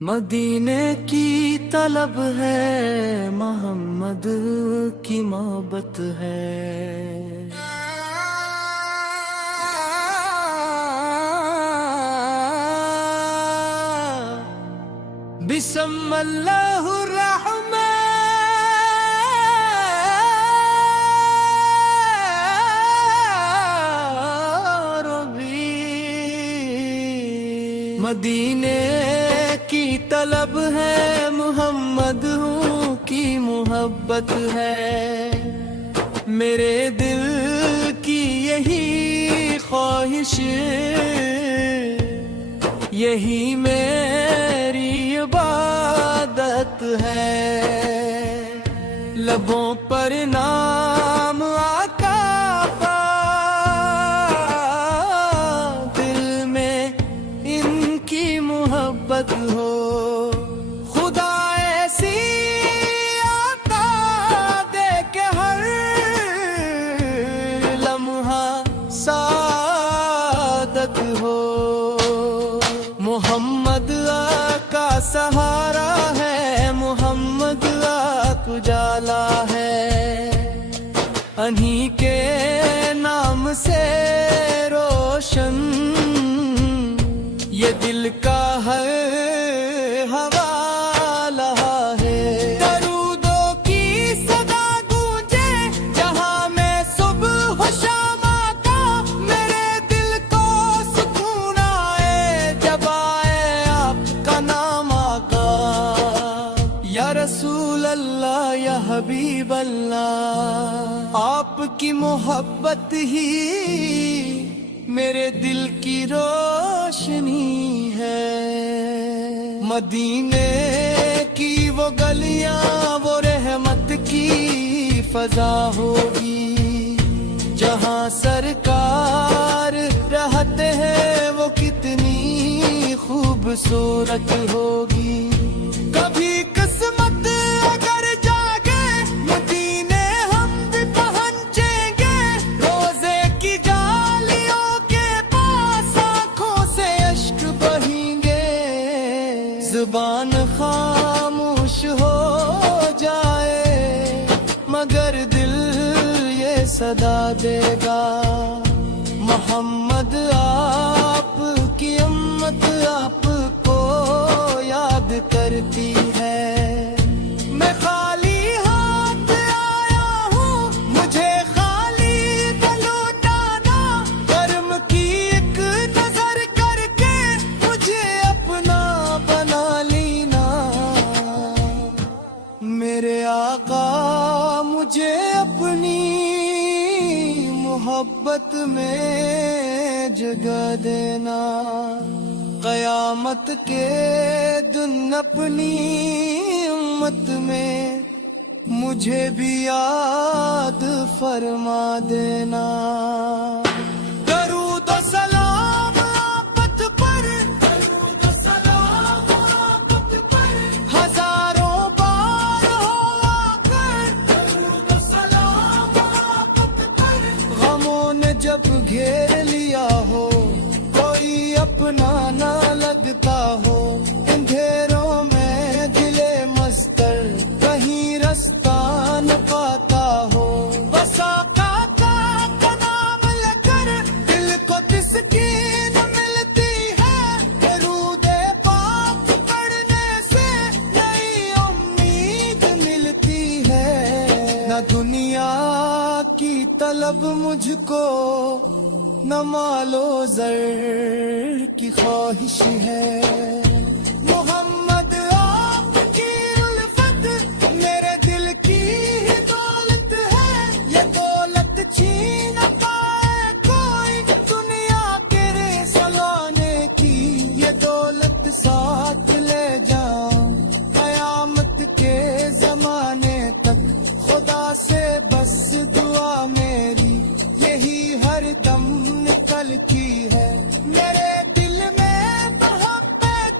مدینے کی طلب ہے، محمد کی محبت ہے۔ بسم اللہ مدینے کی طلب ہے، محمد ہوں کی محبت ہے۔ میرے دل کی یہی خواہش، یہی میری عبادت ہے۔ لبوں پر نام آقا کا، دل میں ان کی محبت ہو۔ خدا ایسی عطا دے کہ ہر لمحہ سعادت ہو۔ محمد کا سہارا ہے، محمد اجالا ہے، انہی کے نام سے روشن یہ دل کا ہر حوالہ ہے۔ درودوں کی صدا گونجے جہاں میں صبح و شام کا، میرے دل کو سکون آئے جب آئے آپ کا نام آقا۔ یا رسول اللہ یا حبیب اللہ، آپ کی محبت ہی میرے دل کی روشنی ہے۔ مدینے کی وہ گلیاں، وہ رحمت کی فضا ہوگی، جہاں سرکار رہتے ہیں وہ کتنی خوبصورت ہوگی۔ کبھی قسمت اگر جاگے مدینے ہم بھی پہنچیں گے، روزے کی جالیوں کے پاس آنکھوں سے اشک بہیں گے۔ زبان خاموش ہو جائے مگر دل یہ صدا دے گا، محمد آپ کی امت آپ کو یاد کرتی ہے۔ میں خالی ہاتھ آیا ہوں، مجھے خالی نہ لوٹانا، کرم کی ایک نظر کر کے مجھے اپنا بنا لینا۔ میرے آقا مجھے اپنی محبت میں جگہ دینا، قیامت کے دن اپنی امت میں مجھے بھی یاد فرما دینا۔ درود و سلام آپت پر، درود و سلام آپت پر، ہزاروں بار ہو آ کر، درود و سلام آپت پر۔ غموں نے جب گھیر لیا ہو، کوئی اپنا نہ لگتا ہو، اندھیروں میں دل مستر کہیں رستہ نہ پاتا ہو، بس آقا کا نام لے کر دل کو تسکین ملتی ہے۔ درود پاک پڑھنے سے نئی امید ملتی ہے۔ نہ دنیا کی طلب مجھ کو، نہ مال و زر کی خواہش ہے، محمد آپ کی الفت میرے دل کی ہی دولت ہے۔ یہ دولت چھین پائے کوئی دنیا کے سلانے کی، یہ دولت ساتھ لے جاؤں قیامت کے زمانے تک۔ خدا سے بس دعا میری یہی ہر دم نکلتی ہے، میرے دل میں محبت